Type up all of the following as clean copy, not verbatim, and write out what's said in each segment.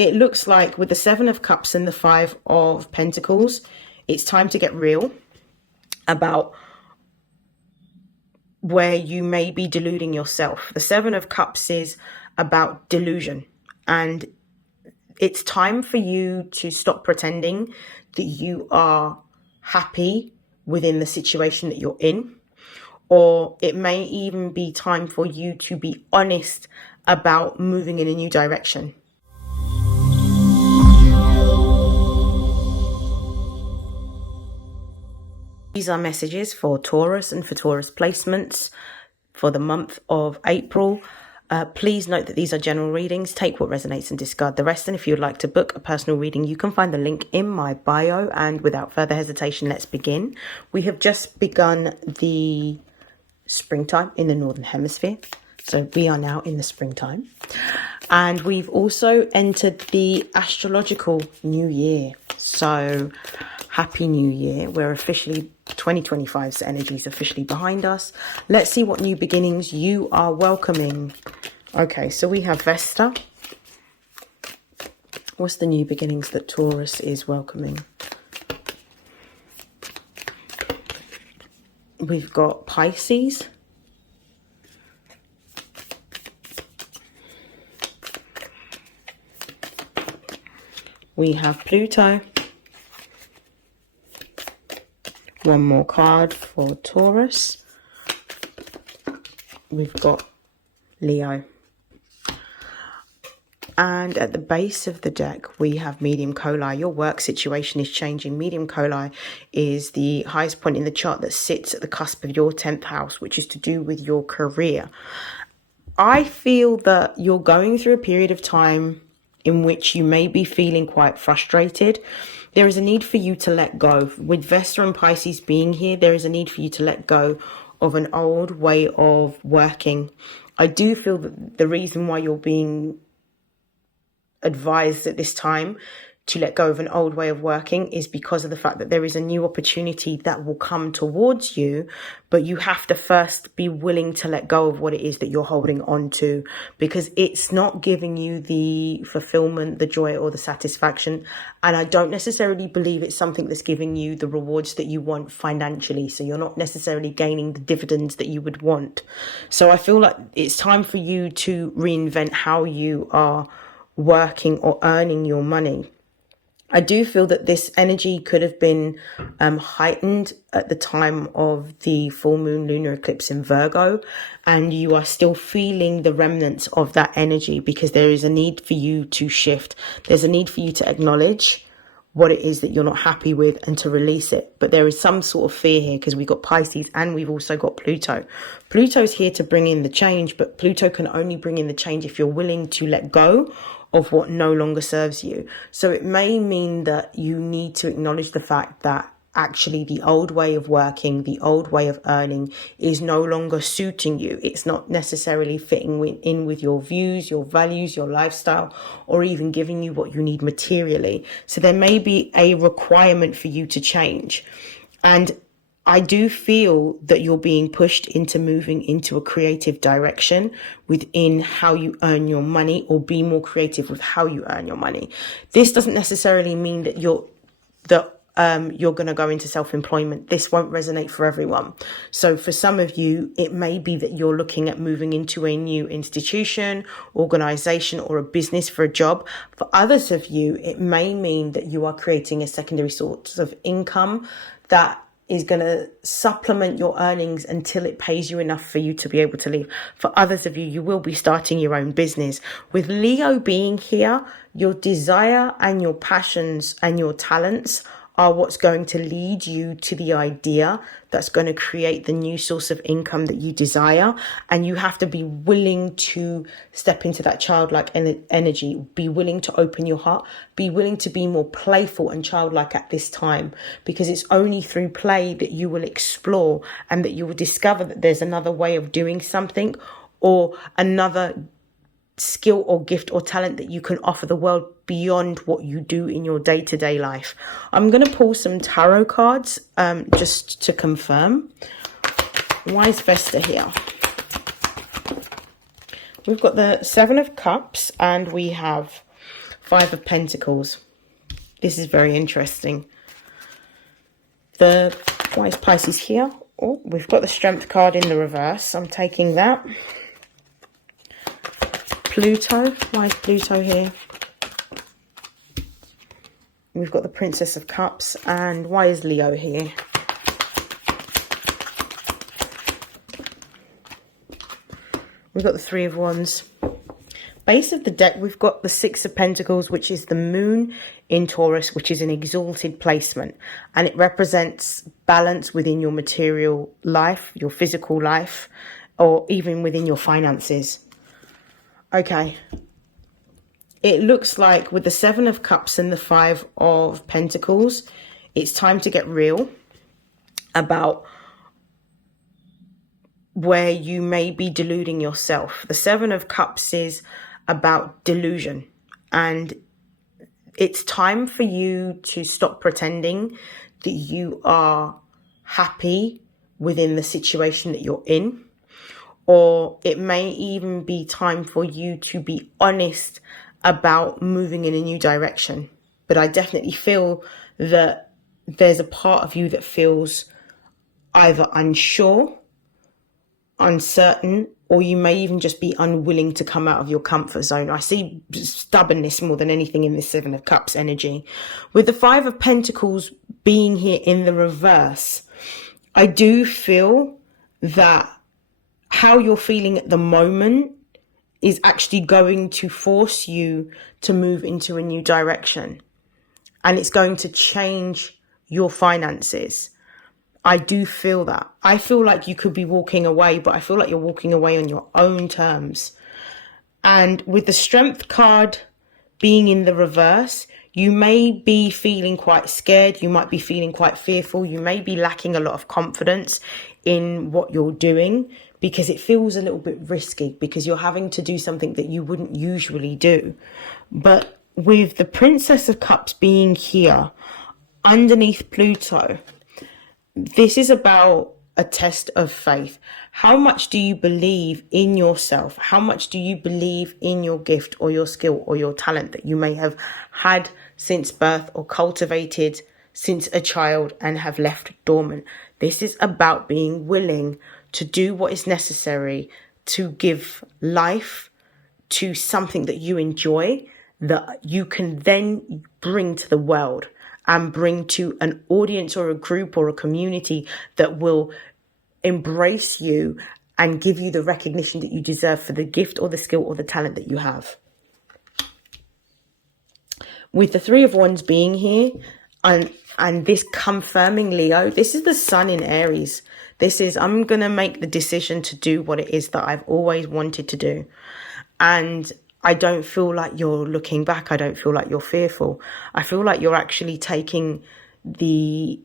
it looks like with the Seven of Cups and the Five of Pentacles, it's time to get real about where you may be deluding yourself. The Seven of Cups is about delusion, and it's time for you to stop pretending that you are happy within the situation that you're in. Or it may even be time for you to be honest about moving in a new direction. These are messages for Taurus and for Taurus placements for the month of April. Please note that these are general readings. Take what resonates and discard the rest. And if you would like to book a personal reading, you can find the link in my bio. And without further hesitation, let's begin. We have just begun the springtime in the Northern Hemisphere. So we are now in the springtime. And we've also entered the astrological new year. So happy new year. We're officially, 2025's energy is officially behind us. Let's see what new beginnings you are welcoming. Okay, so we have Vesta. What's the new beginnings that Taurus is welcoming? We've got Pisces. We have Pluto. One more card for Taurus. We've got Leo. And at the base of the deck, we have medium coli. Your work situation is changing. Medium coli is the highest point in the chart that sits at the cusp of your 10th house, which is to do with your career. I feel that you're going through a period of time in which you may be feeling quite frustrated. There is a need for you to let go. With Vesta and Pisces being here, there is a need for you to let go of an old way of working. I do feel that the reason why you're being advised at this time to let go of an old way of working is because of the fact that there is a new opportunity that will come towards you, but you have to first be willing to let go of what it is that you're holding on to, because it's not giving you the fulfillment, the joy, or the satisfaction. And I don't necessarily believe it's something that's giving you the rewards that you want financially. So you're not necessarily gaining the dividends that you would want. So I feel like it's time for you to reinvent how you are working or earning your money. I do feel that this energy could have been heightened at the time of the full moon lunar eclipse in Virgo, and you are still feeling the remnants of that energy because there is a need for you to shift. There's a need for you to acknowledge what it is that you're not happy with and to release it. But there is some sort of fear here because we've got Pisces and we've also got Pluto. Pluto's here to bring in the change, but Pluto can only bring in the change if you're willing to let go of what no longer serves you. So it may mean that you need to acknowledge the fact that actually the old way of working, the old way of earning is no longer suiting you. It's not necessarily fitting in with your views, your values, your lifestyle, or even giving you what you need materially. So there may be a requirement for you to change. And I do feel that you're being pushed into moving into a creative direction within how you earn your money, or be more creative with how you earn your money. This doesn't necessarily mean that you're going to go into self-employment. This won't resonate for everyone. So for some of you, it may be that you're looking at moving into a new institution, organization, or a business for a job. For others of you, it may mean that you are creating a secondary source of income that is going to supplement your earnings until it pays you enough for you to be able to leave. For others of you, you will be starting your own business. With Leo being here, your desire and your passions and your talents are what's going to lead you to the idea that's going to create the new source of income that you desire. And you have to be willing to step into that childlike energy, be willing to open your heart, be willing to be more playful and childlike at this time, because it's only through play that you will explore and that you will discover that there's another way of doing something, or another skill or gift or talent that you can offer the world beyond what you do in your day-to-day life. I'm going to pull some tarot cards just to confirm. Why is Vesta here? We've got the Seven of Cups and we have Five of Pentacles. This is very interesting. The Wise Pisces here. Oh, we've got the Strength card in the reverse. I'm taking that. Pluto. Why is Pluto here? We've got the Princess of Cups. And why is Leo here? We've got the Three of Wands. Base of the deck, we've got the Six of Pentacles, which is the moon in Taurus, which is an exalted placement. And it represents balance within your material life, your physical life, or even within your finances. Okay. It looks like with the Seven of Cups and the Five of Pentacles, it's time to get real about where you may be deluding yourself. The Seven of Cups is about delusion, and it's time for you to stop pretending that you are happy within the situation that you're in, or it may even be time for you to be honest about moving in a new direction. But I definitely feel that there's a part of you that feels either unsure, uncertain, or you may even just be unwilling to come out of your comfort zone. I see stubbornness more than anything in this Seven of Cups energy. With the Five of Pentacles being here in the reverse, I do feel that how you're feeling at the moment is actually going to force you to move into a new direction. And it's going to change your finances. I do feel that. I feel like you could be walking away, but I feel like you're walking away on your own terms. And with the Strength card being in the reverse, you may be feeling quite scared. You might be feeling quite fearful. You may be lacking a lot of confidence in what you're doing because it feels a little bit risky, because you're having to do something that you wouldn't usually do. But with the Princess of Cups being here underneath Pluto, this is about a test of faith. How much do you believe in yourself? How much do you believe in your gift or your skill or your talent that you may have had since birth or cultivated since a child and have left dormant? This is about being willing to do what is necessary to give life to something that you enjoy, that you can then bring to the world and bring to an audience or a group or a community that will embrace you and give you the recognition that you deserve for the gift or the skill or the talent that you have. With the Three of Wands being here and this confirming Leo, this is the Sun in Aries. This is, I'm going to make the decision to do what it is that I've always wanted to do. And I don't feel like you're looking back. I don't feel like you're fearful. I feel like you're actually taking the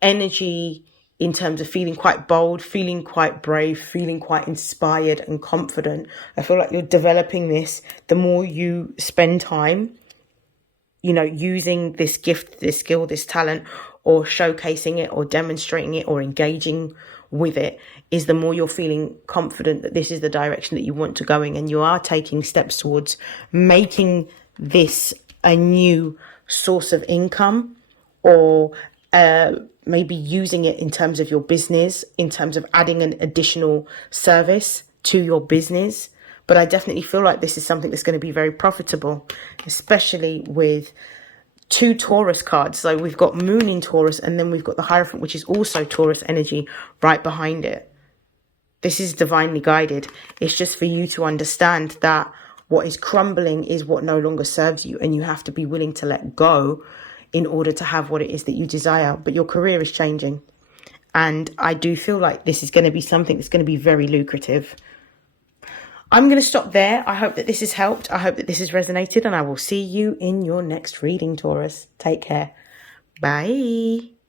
energy in terms of feeling quite bold, feeling quite brave, feeling quite inspired and confident. I feel like you're developing this. The more you spend time, you know, using this gift, this skill, this talent, or showcasing it or demonstrating it or engaging with it, is the more you're feeling confident that this is the direction that you want to go in, and you are taking steps towards making this a new source of income, or maybe using it in terms of your business, in terms of adding an additional service to your business. But I definitely feel like this is something that's going to be very profitable, especially with two Taurus cards. So we've got Moon in Taurus, and then we've got the Hierophant, which is also Taurus energy right behind it. This is divinely guided. It's just for you to understand that what is crumbling is what no longer serves you, and you have to be willing to let go in order to have what it is that you desire. But your career is changing, and I do feel like this is going to be something that's going to be very lucrative. I'm going to stop there. I hope that this has helped. I hope that this has resonated, and I will see you in your next reading, Taurus. Take care. Bye.